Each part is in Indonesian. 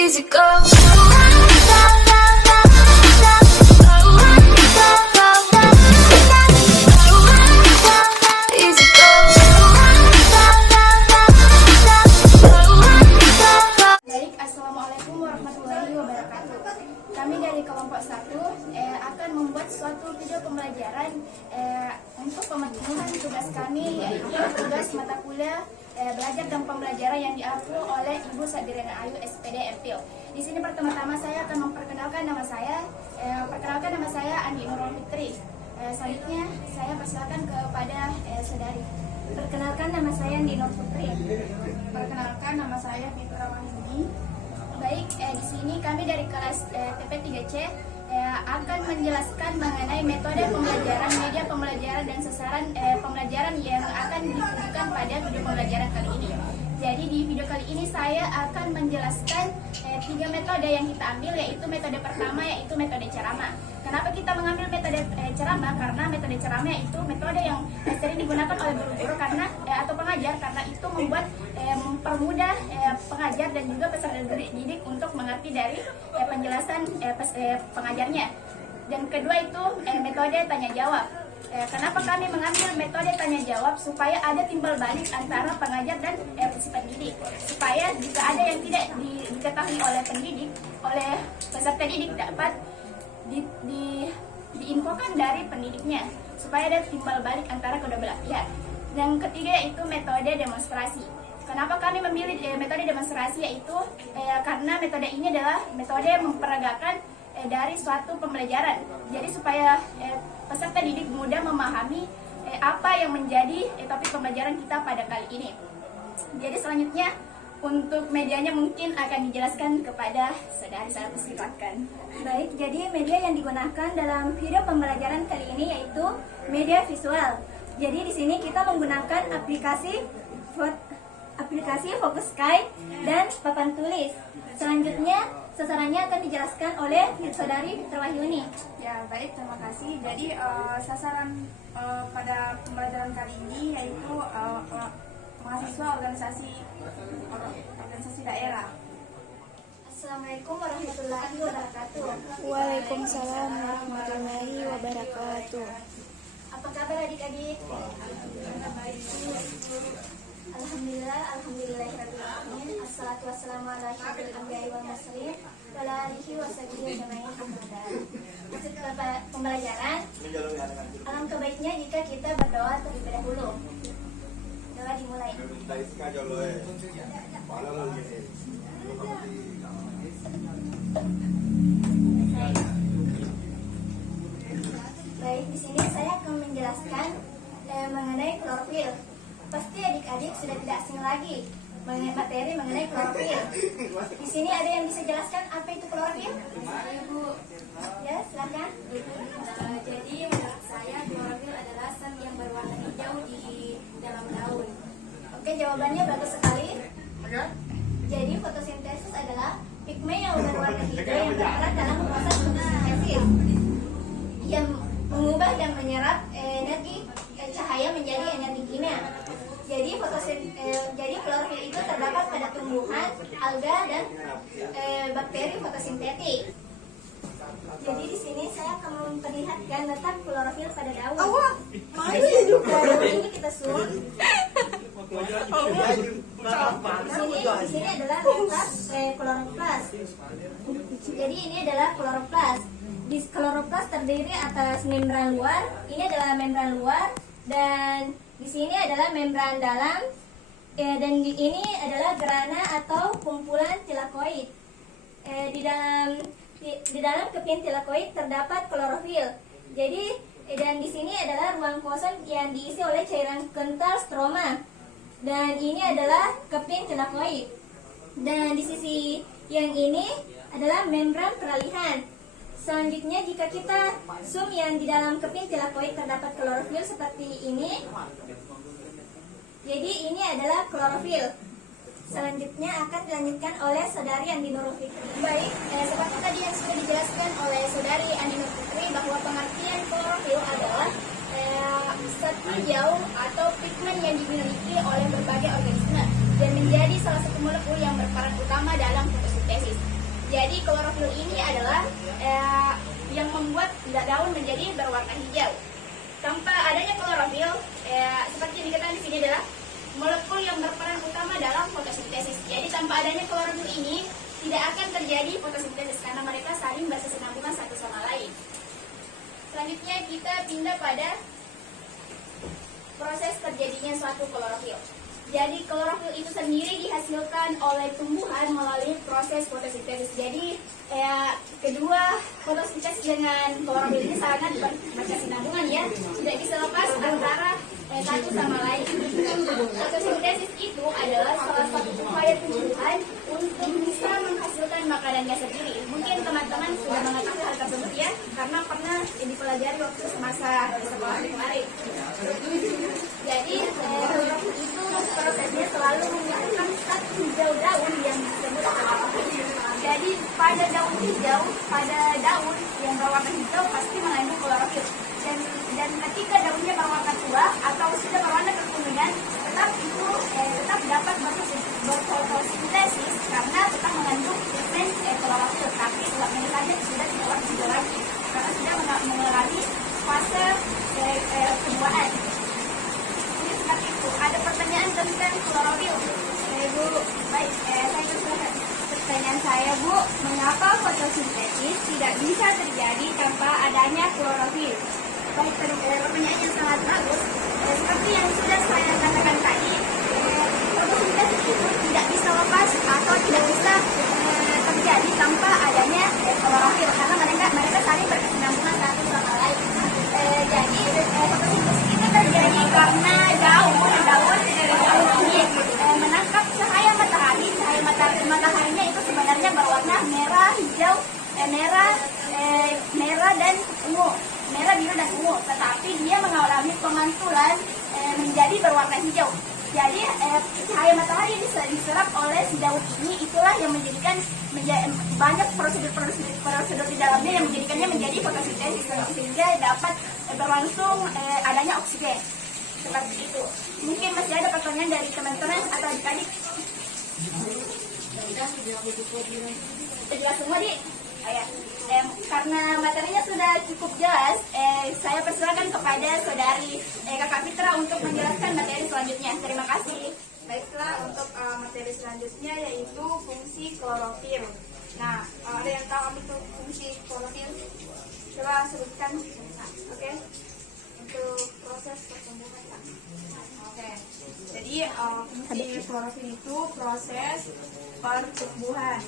Easy go. Easy go. Baik, Assalamualaikum warahmatullahi wabarakatuh. Kami dari kelompok 1 akan membuat suatu video pembelajaran untuk pemenuhan tugas kami, yaitu tugas mata kuliah belajar dan pembelajaran yang diaku oleh Ibu Sabrina Ayu SPD MPhil. Di sini pertama-tama saya akan memperkenalkan nama saya. Perkenalkan nama saya Andi Nurul Fitri. Selanjutnya saya persilakan kepada saudari. Perkenalkan nama saya Andi Nurul Fitri. Perkenalkan nama saya Fitra Wahyuni. Baik, di sini kami dari kelas TP3C akan menjelaskan mengenai metode pembelajaran, media pembelajaran, dan sasaran pembelajaran yang akan ditujukan pada video pembelajaran kali ini. Jadi di video kali ini saya akan menjelaskan 3 metode yang kita ambil, yaitu metode pertama yaitu metode ceramah. Kenapa kita mengambil metode ceramah? Karena metode ceramah itu metode yang sering digunakan oleh guru-guru atau pengajar, karena itu mempermudah pengajar dan juga peserta didik untuk mengerti dari penjelasan pengajarnya. Dan kedua itu metode tanya jawab. Kenapa kami mengambil metode tanya jawab? Supaya ada timbal balik antara pengajar dan si pendidik, supaya jika ada yang tidak diketahui oleh pendidik, oleh peserta didik dapat diinfokan dari pendidiknya, supaya ada timbal balik antara kedua belah pihak. Dan ketiga yaitu metode demonstrasi. Kenapa kami memilih metode demonstrasi? Yaitu karena metode ini adalah metode memperagakan dari suatu pembelajaran. Jadi supaya peserta didik mudah memahami apa yang menjadi topik pembelajaran kita pada kali ini. Jadi selanjutnya untuk medianya mungkin akan dijelaskan kepada saudari, saya persilakan. Baik, jadi media yang digunakan dalam video pembelajaran kali ini yaitu media visual. Jadi di sini kita menggunakan aplikasi Focus Sky dan papan tulis. Selanjutnya sasarannya akan dijelaskan oleh saudari Fitra Wahyuni. Ya, baik, terima kasih. Jadi sasaran pada pembelajaran kali ini yaitu mahasiswa organisasi daerah. Assalamualaikum warahmatullahi wabarakatuh. Waalaikumsalam warahmatullahi wabarakatuh. Apa kabar adik-adik? Alhamdulillahirrahmanirrahim. Assalatu wassalamu ala asyrofil anbiya'i wal mursalin wa ala alihi wa sahbihi ajma'in. Masuk ke pembelajaran. Alangkah baiknya jika kita berdoa terlebih dahulu. Doa dimulai. Baik, di sini saya akan menjelaskan mengenai klorofil. Pasti adik-adik sudah tidak asing lagi mengenai materi mengenai klorofil. Di sini ada yang bisa jelaskan apa itu klorofil? Ibu, Ya, silakan. jadi menurut saya klorofil adalah zat yang berwarna hijau di dalam daun. Oke, jawabannya bagus sekali. Jadi fotosintesis adalah pigmen yang berwarna hijau yang berperan dalam proses fotosintesis yang mengubah dan menyerap energi cahaya menjadi energi kimia. Jadi klorofil itu terdapat pada tumbuhan, alga, dan bakteri fotosintetik. Jadi di sini saya akan memperlihatkan letak klorofil pada daun. Daun ini kita zoom. Di sini adalah letak kloroplas. Jadi ini adalah kloroplas. Di kloroplas terdiri atas membran luar. Ini adalah membran luar, dan di sini adalah membran dalam, dan ini adalah grana atau kumpulan tilakoid. Di dalam keping tilakoid terdapat klorofil. Jadi dan di sini adalah ruang kosong yang diisi oleh cairan kental stroma. Dan ini adalah keping tilakoid. Dan di sisi yang ini adalah membran peralihan. Selanjutnya jika kita zoom yang di dalam keping tilakoid terdapat klorofil seperti ini. Jadi ini adalah klorofil. Selanjutnya akan dilanjutkan oleh saudari Andi Nurul Fitri. Baik, seperti tadi yang sudah dijelaskan oleh saudari Andi Nurul Fitri bahwa pengertian klorofil adalah zat hijau atau pigmen yang dimiliki oleh berbagai organisme dan menjadi salah satu molekul yang berperan utama dalam fotosintesis. Jadi klorofil ini adalah yang membuat daun menjadi berwarna hijau. Tanpa adanya klorofil, seperti yang dikatakan di sini adalah molekul yang berperan utama dalam fotosintesis. Jadi tanpa adanya klorofil ini tidak akan terjadi fotosintesis karena mereka saling berkesinambungan satu sama lain. Selanjutnya kita pindah pada proses terjadinya suatu klorofil. Jadi klorofil itu sendiri dihasilkan oleh tumbuhan melalui proses fotosintesis. Jadi kedua fotosintesis dengan klorofil ini sangat berkesinambungan ya, tidak bisa lepas antara satu sama lain. Fotosintesis itu adalah salah satu upaya tumbuhan untuk bisa menghasilkan makanannya sendiri. Mungkin teman-teman sudah mengetahui hal tersebut ya, karena pernah dipelajari waktu semasa di sekolah kemarin. Jadi klorofil itu prosesnya selalu menggunakan satu hijau daun yang disebut klorofil. Jadi pada daun hijau, pada daun yang berwarna hijau pasti mengandung klorofil. Dan ketika daunnya berwarna tua atau sudah berwarna kekuningan, tetap dapat berfotosintesis karena tetap mengandung pigmen klorofil, tapi warnanya saja sudah tidak warna hijau lagi karena sudah mengalami fase kebuahan. Ini seperti itu. Ada pertanyaan tentang klorofil? Bu, baik, saya persilakan. Pertanyaan saya, Bu, mengapa fotosintesis tidak bisa terjadi tanpa adanya klorofil? Baik, pertanyaan yang sangat bagus. Seperti yang sudah saya katakan tadi, fotosintesis itu tidak bisa lepas atau tidak bisa terjadi tanpa adanya klorofil karena mereka saling berkesinambungan satu sama lain. Jadi fotosintesis itu terjadi karena daun ini menangkap cahaya matahari. Cahaya mataharinya itu sebenarnya berwarna merah, hijau, merah dan ungu. Merah, biru, dan ungu, tetapi dia mengalami pemantulan menjadi berwarna hijau. Jadi cahaya matahari diserap oleh si daun ini, itulah yang menjadikan banyak prosedur di dalamnya yang menjadikannya menjadi fotosintesis sehingga dapat berlangsung adanya oksigen. Seperti itu. Mungkin masih ada pertanyaan dari teman-teman atau adik-adik? Jelas semua, Dik? Karena materinya sudah cukup jelas, saya persilakan kepada saudari Kakak Fitra untuk menjelaskan materi selanjutnya. Terima kasih. Baiklah, untuk materi selanjutnya yaitu fungsi klorofil. Nah, ada yang tahu apa itu fungsi klorofil? Coba sebutkan. Oke. Untuk proses pertumbuhan. Oke. Jadi fungsi klorofil itu proses pertumbuhan.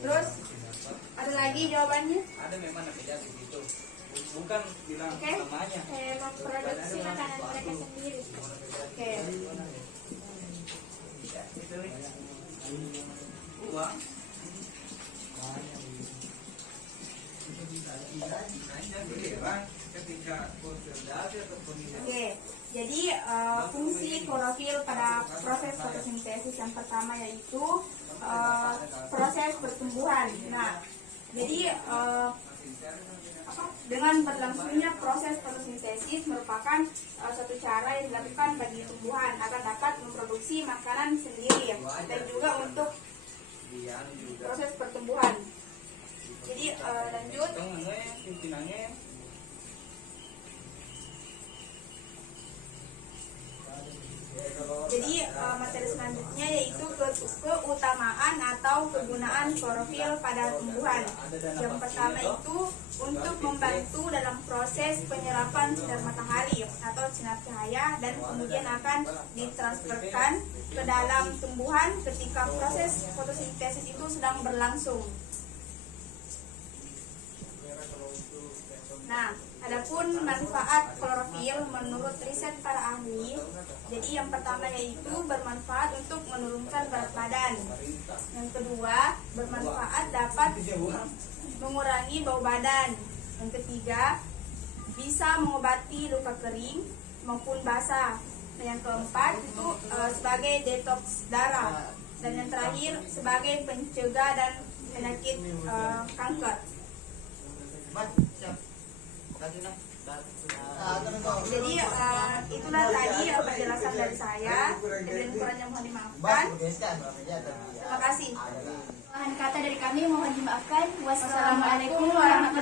Terus ada lagi jawabannya? Ada memang namanya begitu. Bukan bilang namanya. Memproduksi makanan mereka sendiri. Oke. Uang. Oke. Jadi fungsi klorofil pada proses fotosintesis yang pertama yaitu proses pertumbuhan. Nah, jadi dengan berlangsungnya proses fotosintesis merupakan suatu cara yang dilakukan bagi tumbuhan agar dapat memproduksi makanan sendiri dan juga untuk proses pertumbuhan. Jadi lanjut. Jadi materi selanjutnya yaitu keutamaan atau kegunaan klorofil pada tumbuhan. Yang pertama itu untuk membantu dalam proses penyerapan sinar matahari atau sinar cahaya dan kemudian akan ditransferkan ke dalam tumbuhan ketika proses fotosintesis itu sedang berlangsung. Nah, adapun manfaat klorofil menurut riset para ahli, jadi yang pertama yaitu bermanfaat untuk menurunkan berat badan. Yang kedua, bermanfaat dapat mengurangi bau badan. Yang ketiga, bisa mengobati luka kering maupun basah. Dan yang keempat itu sebagai detoks darah. Dan yang terakhir sebagai pencegah dan penyakit kanker. Jadi itulah tadi penjelasan dari saya. Lebih kurangnya mohon dimaafkan. Terima kasih. Kata dari kami mohon dimaafkan. Wassalamualaikum warahmatullahi wabarakatuh.